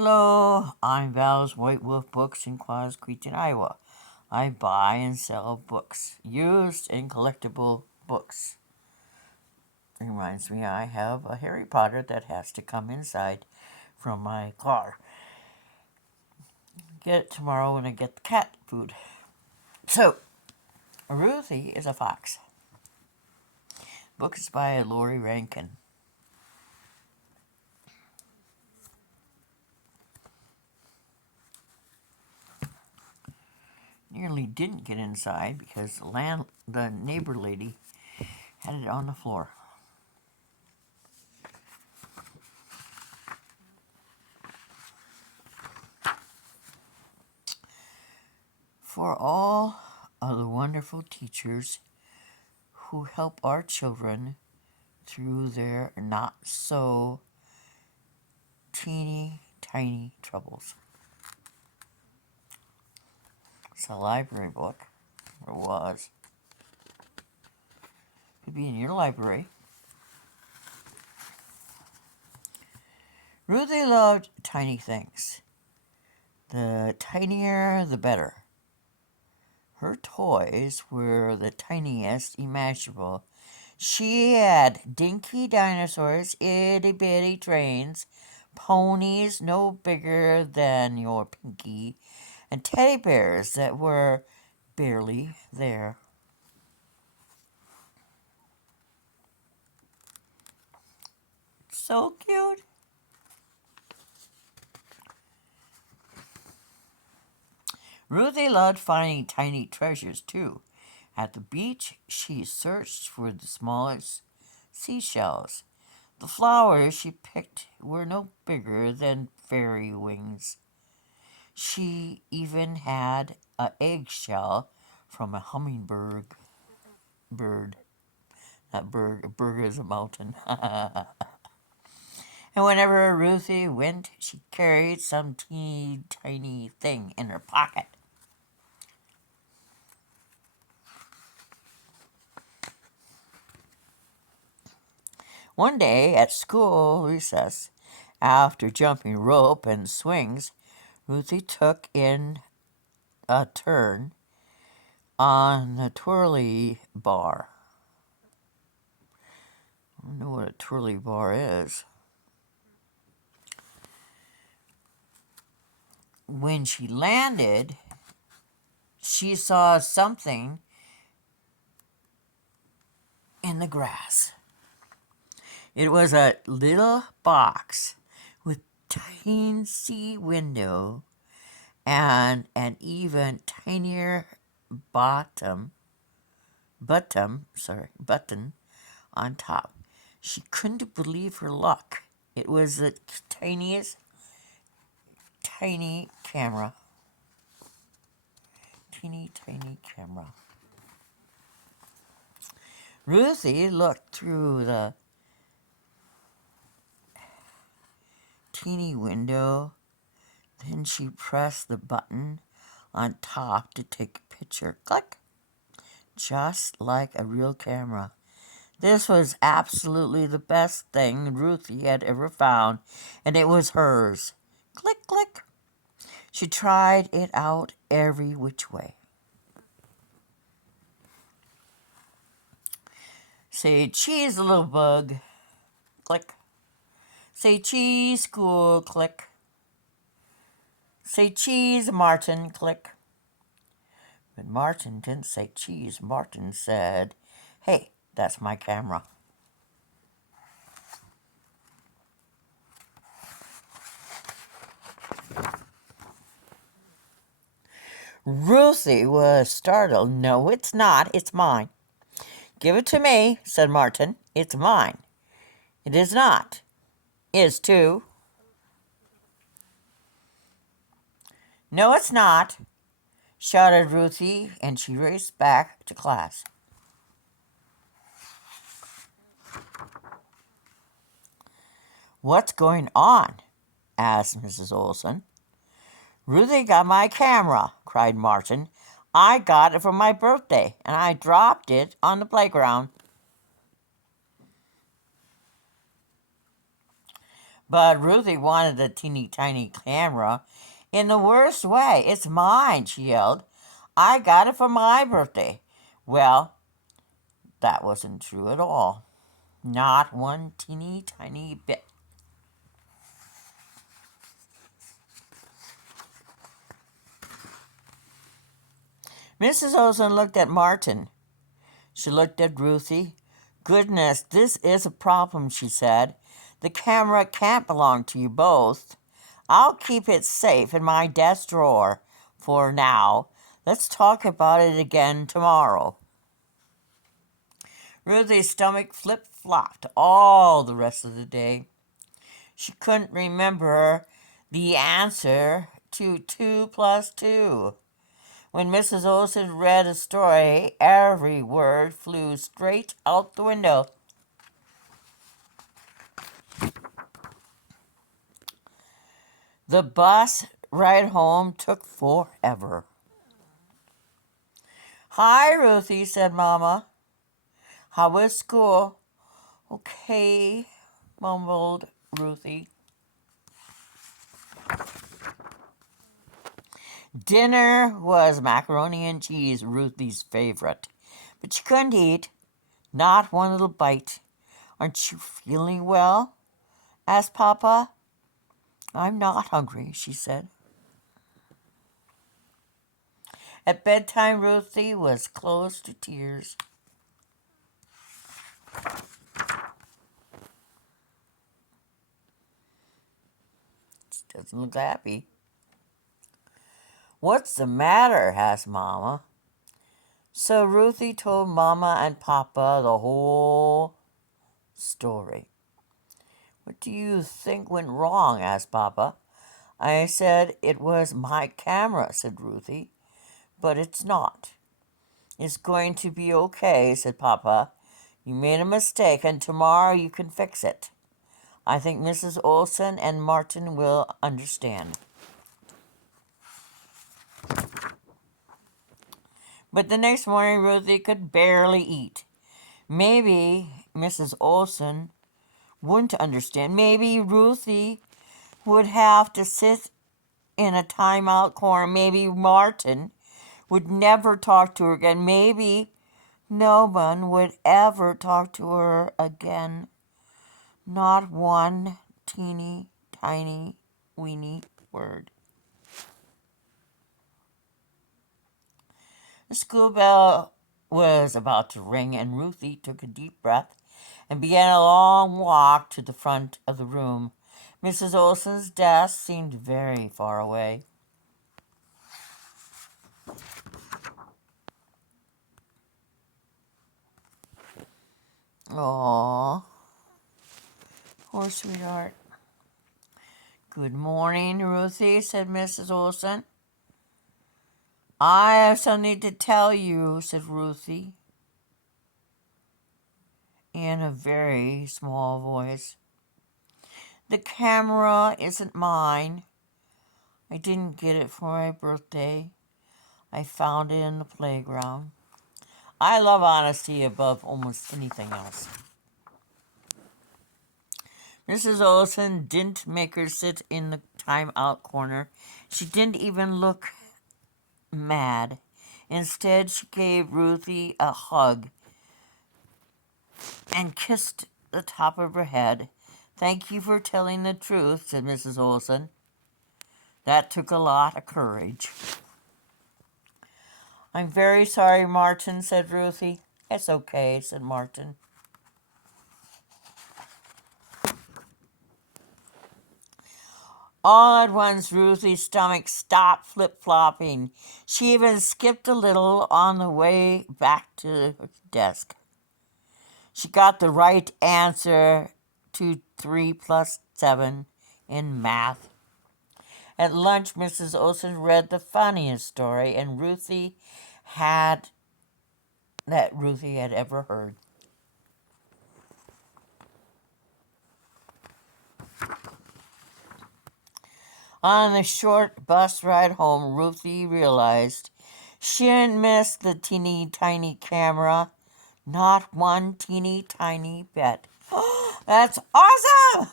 Hello, I'm Val's White Wolf Books in Quaz Creek, Iowa. I buy and sell books, used and collectible books. It reminds me I have a Harry Potter that has to come inside from my car. Get it tomorrow when I get the cat food. So, Ruthie is a fox. Book is by Lori Rankin. Nearly didn't get inside because the neighbor lady had it on the floor. For all of the wonderful teachers who help our children through their not so teeny tiny troubles. It's a library book, or was. Could be in your library. Ruthie loved tiny things. The tinier, the better. Her toys were the tiniest imaginable. She had dinky dinosaurs, itty bitty trains, ponies no bigger than your pinky, and teddy bears that were barely there. So cute. Ruthie loved finding tiny treasures too. At the beach, she searched for the smallest seashells. The flowers she picked were no bigger than fairy wings. She even had an eggshell from a hummingbird. Not bird, a bird is a mountain. And whenever Ruthie went, she carried some teeny tiny thing in her pocket. One day at school recess, after jumping rope and swings, Ruthie took in a turn on the twirly bar. I don't know what a twirly bar is. When she landed, she saw something in the grass. It was a little box with teensy window and an even tinier button on top. She couldn't believe her luck. It was the tiniest tiny camera. Teeny tiny camera. Ruthie looked through the teeny window. Then she pressed the button on top to take a picture. Click! Just like a real camera. This was absolutely the best thing Ruthie had ever found, and it was hers. Click, click. She tried it out every which way. Say cheese, little bug. Click. Say cheese, school. Click. Say cheese, Martin. Click. But Martin didn't say cheese. Martin said, "Hey, that's my camera." Ruthie was startled. "No, it's not. It's mine." "Give it to me," said Martin. "It's mine." "It is not." "Is too." "No, it's not," shouted Ruthie, and she raced back to class. "What's going on?" asked Mrs. Olson. "Ruthie got my camera," cried Martin. "I got it for my birthday, and I dropped it on the playground." But Ruthie wanted the teeny tiny camera in the worst way. It's mine, she yelled. I got it for my birthday. Well, that wasn't true at all. Not one teeny tiny bit. Mrs. Olson looked at Martin. She looked at Ruthie. Goodness, this is a problem, she said. The camera can't belong to you both. I'll keep it safe in my desk drawer for now. Let's talk about it again tomorrow. Ruthie's stomach flip-flopped all the rest of the day. She couldn't remember the answer to 2 plus 2. When Mrs. Olson read a story, every word flew straight out the window. The bus ride home took forever. Hi, Ruthie, said Mama. How was school? Okay, mumbled Ruthie. Dinner was macaroni and cheese, Ruthie's favorite. But she couldn't eat, not one little bite. Aren't you feeling well? Asked Papa. I'm not hungry, she said. At bedtime, Ruthie was close to tears. She doesn't look happy. What's the matter? Asked Mama. So Ruthie told Mama and Papa the whole story. What do you think went wrong? Asked Papa. I said it was my camera, said Ruthie. But it's not. It's going to be okay, said Papa. You made a mistake, and tomorrow you can fix it. I think Mrs. Olson and Martin will understand. But the next morning, Ruthie could barely eat. Maybe Mrs. Olson wouldn't understand. Maybe Ruthie would have to sit in a timeout corner. Maybe Martin would never talk to her again. Maybe no one would ever talk to her again. Not one teeny, tiny, weeny word. The school bell was about to ring, and Ruthie took a deep breath and began a long walk to the front of the room. Mrs. Olson's desk seemed very far away. Aww. Poor sweetheart. Good morning, Ruthie, said Mrs. Olson. I have something to tell you, said Ruthie, in a very small voice. The camera isn't mine. I didn't get it for my birthday. I found it in the playground. I love honesty above almost anything else. Mrs. Olson didn't make her sit in the timeout corner. She didn't even look mad. Instead, she gave Ruthie a hug and kissed the top of her head. Thank you for telling the truth, said Mrs. Olson. That took a lot of courage. I'm very sorry, Martin, said Ruthie. It's okay, said Martin. All at once, Ruthie's stomach stopped flip-flopping. She even skipped a little on the way back to her desk. She got the right answer to 3 plus 7 in math. At lunch, Mrs. Olson read the funniest story, and Ruthie had ever heard. On the short bus ride home, Ruthie realized she didn't miss the teeny tiny camera, not one teeny tiny bit. That's awesome!